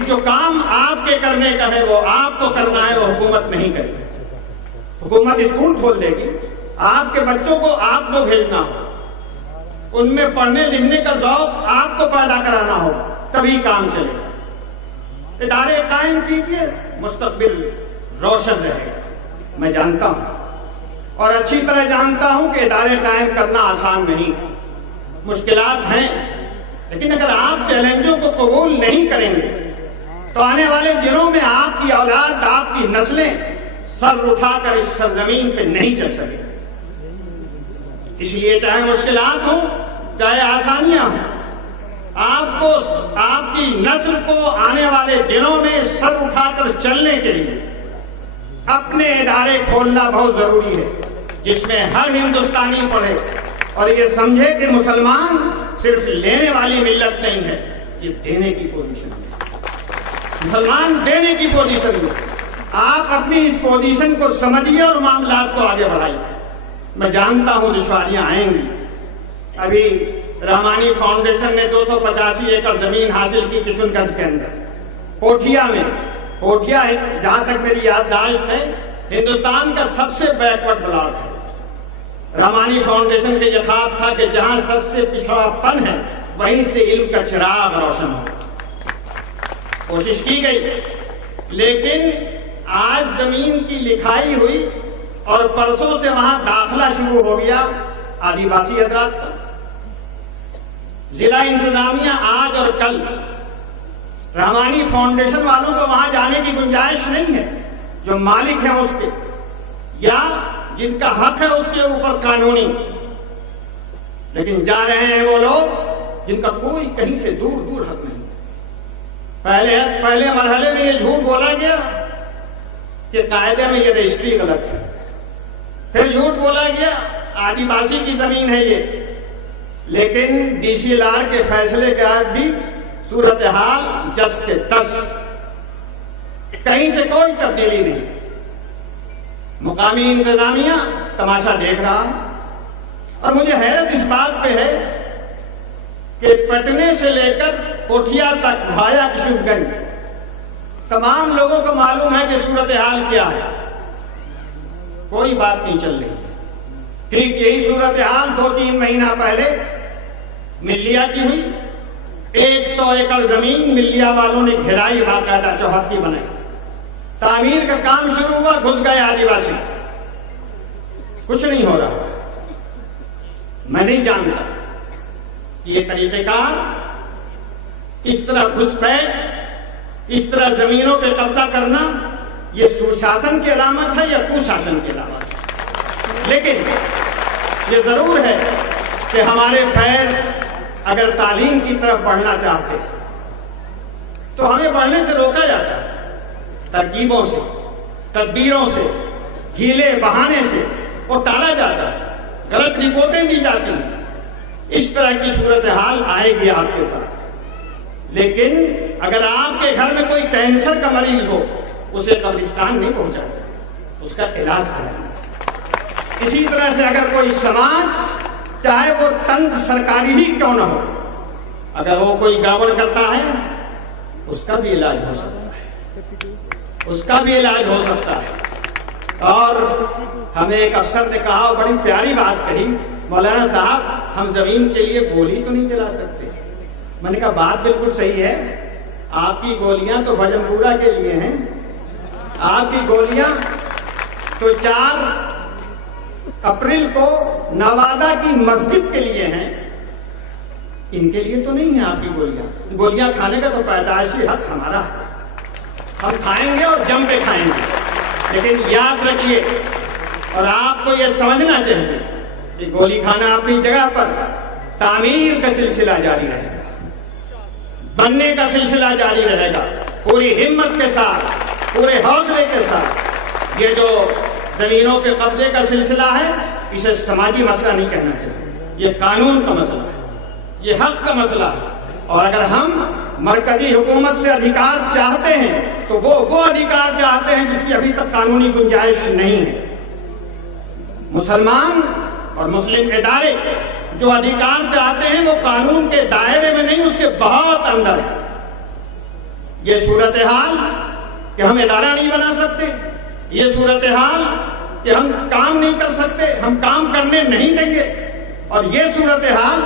جو کام آپ کے کرنے کا ہے وہ آپ کو کرنا ہے، وہ حکومت نہیں کرے گی۔ حکومت اسکول کھول دے گی، آپ کے بچوں کو آپ کو بھیجنا ہو، ان میں پڑھنے لکھنے کا ذوق آپ کو پیدا کرانا ہوگا، تبھی کام چلے گا۔ ادارے قائم کیجیے، مستقبل روشن رہے گا۔ میں جانتا ہوں اور اچھی طرح جانتا ہوں کہ ادارے قائم کرنا آسان نہیں ہے، مشکلات ہیں، لیکن اگر آپ چیلنجوں کو قبول نہیں کریں گے تو آنے والے دنوں میں آپ کی اولاد، آپ کی نسلیں سر اٹھا کر اس سرزمین پہ نہیں چل سکے۔ اس لیے چاہے مشکلات ہوں چاہے آسانیاں ہوں، آپ کو، آپ کی نسل کو آنے والے دنوں میں سر اٹھا کر چلنے کے لیے اپنے ادارے کھولنا بہت ضروری ہے، جس میں ہر ہندوستانی پڑھے اور یہ سمجھے کہ مسلمان صرف لینے والی ملت نہیں ہے، یہ دینے کی پوزیشن ہے۔ مسلمان دینے کی پوزیشن میں، آپ اپنی اس پوزیشن کو سمجھیے اور معاملات کو آگے بڑھائیے۔ میں جانتا ہوں دشواریاں آئیں گی۔ ابھی رحمانی فاؤنڈیشن نے 285 ایکڑ زمین حاصل کی کشن گنج کے اندر، پوٹھیا میں۔ پوٹھیا جہاں تک میری یادداشت ہے ہندوستان کا سب سے بیکورڈ بلاک ہے۔ رحمانی فاؤنڈیشن کا یہ خواب تھا کہ جہاں سب سے پچھڑا پن ہے وہیں سے علم کا چراغ روشن ہو۔ کوشش کی گئی، لیکن آج زمین کی لکھائی ہوئی اور پرسوں سے وہاں داخلہ شروع ہو گیا آدیواسی حضرات کا۔ ضلع انتظامیہ آج اور کل رحمانی فاؤنڈیشن والوں کو وہاں جانے کی گنجائش نہیں ہے، جو مالک ہیں اس کے یا جن کا حق ہے اس کے اوپر قانونی، لیکن جا رہے ہیں وہ لوگ جن کا کوئی کہیں سے دور دور حق نہیں۔ پہلے مرحلے میں یہ جھوٹ بولا گیا کہ قاعدے میں یہ رجسٹری غلط ہے، پھر جھوٹ بولا گیا آدیواسی کی زمین ہے یہ، لیکن ڈی سی ایل آر کے فیصلے کے بعد بھی صورتحال جس کے تس، کہیں سے کوئی تبدیلی نہیں۔ مقامی انتظامیہ تماشا دیکھ رہا ہے، اور مجھے حیرت اس بات پہ ہے کہ پٹنے سے لے کر پوٹھیا تک بھایا کشن گنج تمام لوگوں کو معلوم ہے کہ صورتحال کیا ہے، کوئی بات نہیں چل رہی۔ ٹھیک یہی صورتحال 2-3 مہینہ پہلے ملیا کی ہوئی۔ 100 ایکڑ زمین ملیا والوں نے گھرائی، باقاعدہ چوہتی بنائی، تعمیر کا کام شروع ہوا، گھس گئے آدیواسی، کچھ نہیں ہو رہا۔ میں نہیں جانتا یہ طریقہ کار، اس طرح گھس بیٹھ، اس طرح زمینوں پہ قبضہ کرنا، یہ سشاسن کی علامت ہے یا کشاسن کی علامت ہے؟ لیکن یہ ضرور ہے کہ ہمارے پیر اگر تعلیم کی طرف بڑھنا چاہتے ہیں تو ہمیں بڑھنے سے روکا جاتا ہے، ترکیبوں سے، تدبیروں سے، ہیلے بہانے سے وہ ٹالا جاتا ہے، غلط رپورٹیں دی جاتی ہیں۔ اس طرح کی صورتحال آئے گی آپ کے ساتھ، لیکن اگر آپ کے گھر میں کوئی کینسر کا مریض ہو اسے قبرستان نہیں پہنچاتا، اس کا علاج کرنا۔ اسی طرح سے اگر کوئی سماج، چاہے وہ تنگ سرکاری ہی کیوں نہ ہو، اگر وہ کوئی گڑبڑ کرتا ہے اس کا بھی علاج ہو سکتا ہے، اس کا بھی علاج ہو سکتا ہے۔ اور ہمیں ایک افسر نے کہا، بڑی پیاری بات کہی، مولانا صاحب ہم زمین کے لیے گولی تو نہیں چلا سکتے۔ میں نے کہا بات بالکل صحیح ہے، آپ کی گولیاں تو بھجن پورا کے لیے ہیں، آپ کی گولیاں تو 4 اپریل کو نوادہ کی مسجد کے لیے ہیں، ان کے لیے تو نہیں ہے آپ کی گولیاں۔ گولیاں کھانے کا تو پیدائشی حق ہمارا ہے، ہم کھائیں گے اور جم پہ کھائیں گے، لیکن یاد رکھیے اور آپ کو یہ سمجھنا چاہیے کہ گولی کھانا اپنی جگہ پر، تعمیر کا سلسلہ جاری رہے گا، بننے کا سلسلہ جاری رہے گا، پوری ہمت کے ساتھ، پورے حوصلے کے ساتھ۔ یہ جو زمینوں پہ قبضے کا سلسلہ ہے اسے سماجی مسئلہ نہیں کہنا چاہیے، یہ قانون کا مسئلہ ہے، یہ حق کا مسئلہ ہے، اور اگر ہم مرکزی حکومت سے ادھیکار چاہتے ہیں تو وہ ادھیکار چاہتے ہیں جس کی ابھی تک قانونی گنجائش نہیں ہے۔ مسلمان اور مسلم ادارے جو ادھیکار چاہتے ہیں وہ قانون کے دائرے میں نہیں، اس کے بہت اندر ہے۔ یہ صورتحال کہ ہم ادارہ نہیں بنا سکتے، یہ صورتحال کہ ہم کام نہیں کر سکتے، ہم کام کرنے نہیں دیں گے، اور یہ صورتحال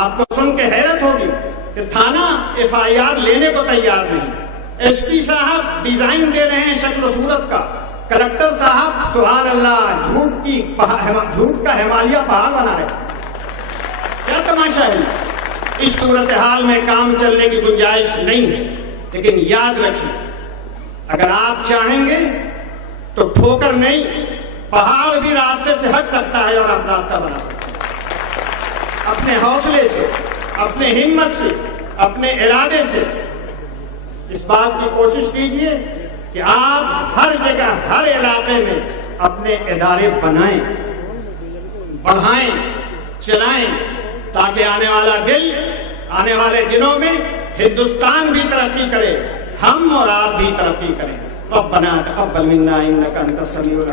آپ کو سن کے حیرت ہوگی کہ تھانہ FIR لینے کو تیار نہیں، SP صاحب ڈیزائن دے رہے ہیں شکل و صورت کا، کلکٹر صاحب سبحان اللہ جھوٹ کا ہمالیہ پہاڑ بنا رہے ہیں۔ کیا تماشا ہے؟ اس صورتحال میں کام چلنے کی گنجائش نہیں ہے، لیکن یاد رکھیے اگر آپ چاہیں گے تو ٹھوکر نہیں، پہاڑ بھی راستے سے ہٹ سکتا ہے اور آپ راستہ بنا سکتے ہیں۔ اپنے حوصلے سے، اپنے ہمت سے، اپنے ارادے سے اس بات کی کوشش کیجیے کہ آپ ہر جگہ ہر علاقے میں اپنے ادارے بنائیں، بڑھائیں، چلائیں، تاکہ آنے والے دنوں میں ہندوستان بھی ترقی کرے، ہم اور آپ بھی ترقی کریں۔ ربنا تقبل منا انك انت السميع العليم۔